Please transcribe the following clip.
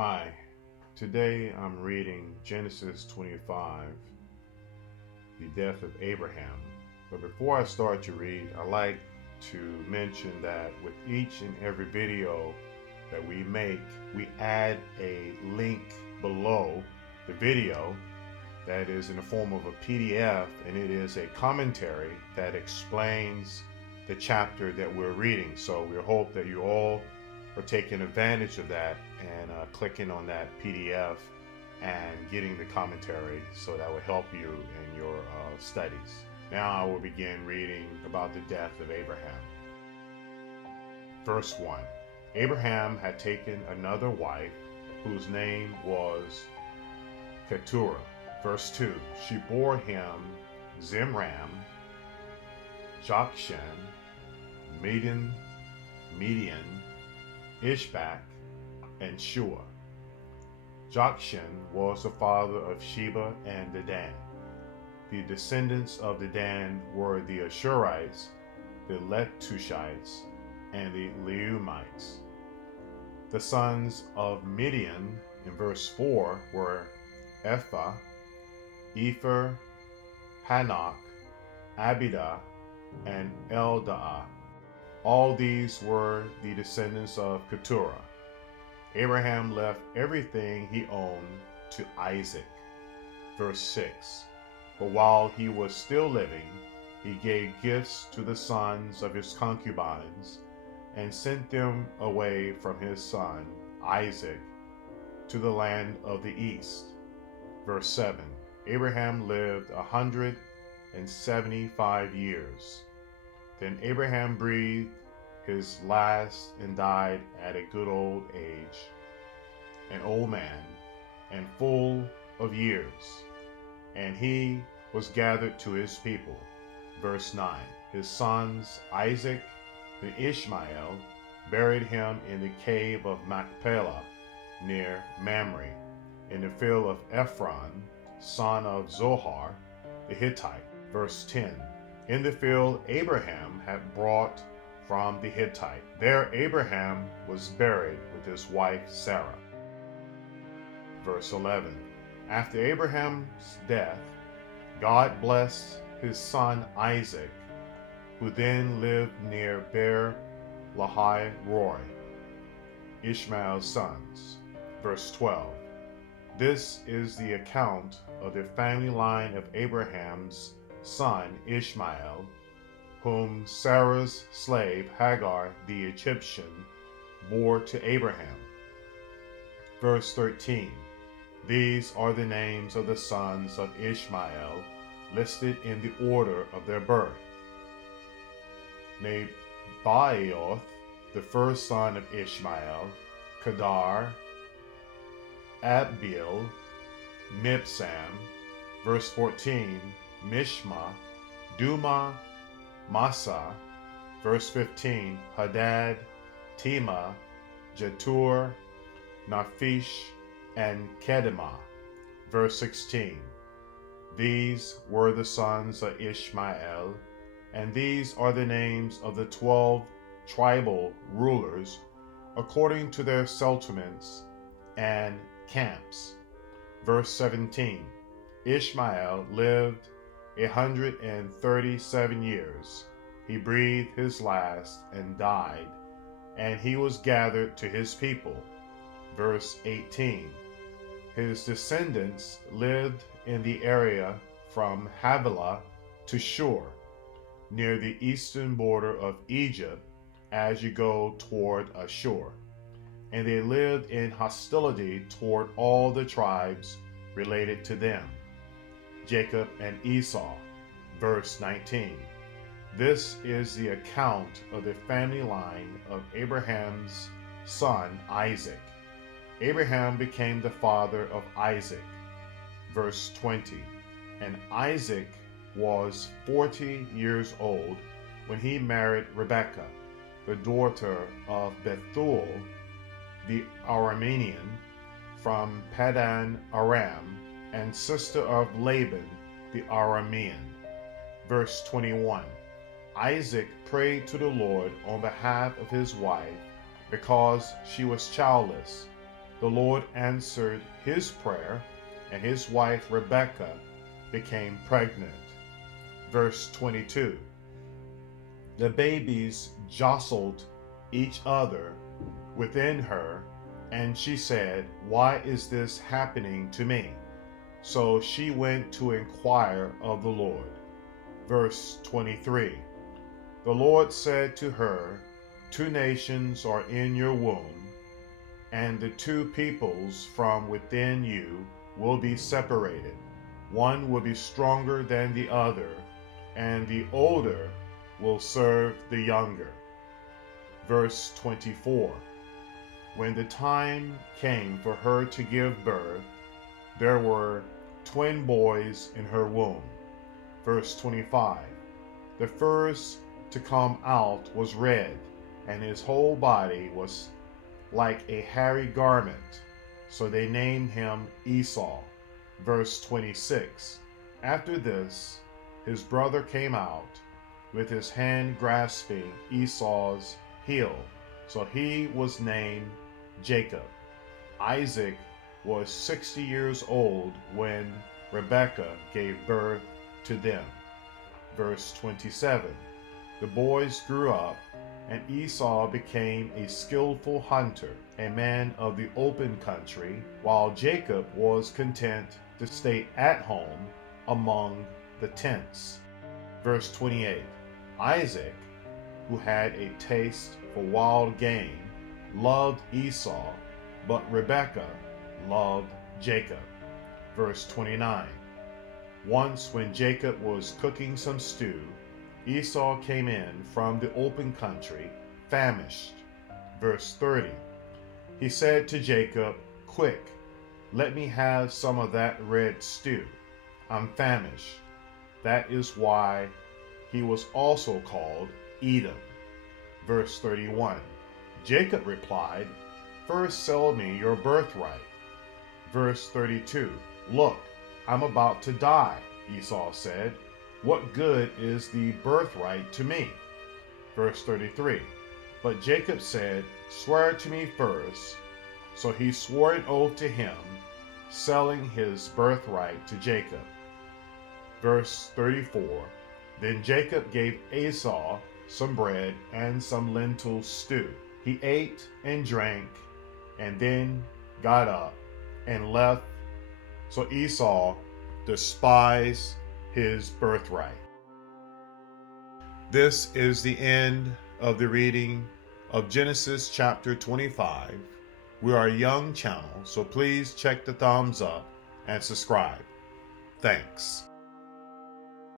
Hi, today I'm reading Genesis 25, the death of Abraham. But before I start to read, I like to mention that with each and every video that we make, we add a link below the video that is in the form of a PDF, and it is a commentary that explains the chapter that we're reading. So we hope that you all are taking advantage of that and clicking on that PDF and getting the commentary, so that will help you in your studies. Now I will begin reading about the death of Abraham. Verse 1. Abraham had taken another wife whose name was Keturah. Verse 2. She bore him Zimram, Jokshan, Midian, Ishbak, and Shua. Jokshan was the father of Sheba and Dedan. The descendants of Dedan were the Ashurites, the Letushites, and the Leumites. The sons of Midian, in verse 4, were Ephah, Epher, Hanok, Abidah, and Eldaah. All these were the descendants of Keturah. Abraham left everything he owned to Isaac. Verse 6. But while he was still living, he gave gifts to the sons of his concubines and sent them away from his son Isaac to the land of the east. Verse 7. Abraham lived 175 years. Then Abraham breathed his last and died at a good old age, an old man, and full of years. And he was gathered to his people. Verse 9. His sons Isaac and Ishmael buried him in the cave of Machpelah near Mamre, in the field of Ephron, son of Zohar the Hittite. Verse 10. In the field Abraham had brought from the Hittite. There Abraham was buried with his wife Sarah. Verse 11. After Abraham's death, God blessed his son Isaac, who then lived near Beer Lahai Roi, Ishmael's sons. Verse 12. This is the account of the family line of Abraham's son Ishmael, whom Sarah's slave Hagar the Egyptian bore to Abraham. Verse 13. These are the names of the sons of Ishmael, listed in the order of their birth. Nebaioth, the first son of Ishmael, Kedar, Abiel, Mibsam. Verse 14. Mishma, Duma, Massa. Verse 15. Hadad, Tema, Jetur, Naphish, and Kedemah. Verse 16. These were the sons of Ishmael, and these are the names of the 12 tribal rulers according to their settlements and camps. Verse 17. Ishmael lived 137 years. He breathed his last and died, and he was gathered to his people. Verse 18. His descendants lived in the area from Havilah to Shur, near the eastern border of Egypt as you go toward Ashur. And they lived in hostility toward all the tribes related to them, Jacob and Esau. Verse 19. This is the account of the family line of Abraham's son Isaac. Abraham became the father of Isaac. Verse 20. And Isaac was 40 years old when he married Rebekah, the daughter of Bethuel the Aramean from Padan Aram, and sister of Laban the Aramean. Verse 21. Isaac prayed to the Lord on behalf of his wife because she was childless. the Lord answered his prayer, and his wife Rebekah became pregnant. Verse 22. The babies jostled each other within her, and she said, "Why is this happening to me?" So she went to inquire of the Lord. Verse 23. The Lord said to her, "Two nations are in your womb, and the two peoples from within you will be separated. One will be stronger than the other, and the older will serve the younger." Verse 24. When the time came for her to give birth, there were twin boys in her womb. Verse 25. The first to come out was red, and his whole body was like a hairy garment. So they named him Esau. Verse 26. After this, his brother came out with his hand grasping Esau's heel. So he was named Jacob. Isaac was 60 years old when Rebekah gave birth to them. Verse 27. The boys grew up, and Esau became a skillful hunter, a man of the open country, while Jacob was content to stay at home among the tents. Verse 28. Isaac, who had a taste for wild game, loved Esau, but Rebekah loved Jacob. Verse 29. Once when Jacob was cooking some stew, Esau came in from the open country, famished. Verse 30. He said to Jacob, "Quick, let me have some of that red stew. I'm famished." That is why he was also called Edom. Verse 31. Jacob replied, "First sell me your birthright." Verse 32. "Look, I'm about to die," Esau said. "What good is the birthright to me?" Verse 33. But Jacob said, "Swear to me first." So he swore an oath to him, selling his birthright to Jacob. Verse 34. Then Jacob gave Esau some bread and some lentil stew. He ate and drank, and then got up and left. So Esau despised his birthright. This is the end of the reading of Genesis chapter 25. We are a young channel, so please check the thumbs up and subscribe. Thanks.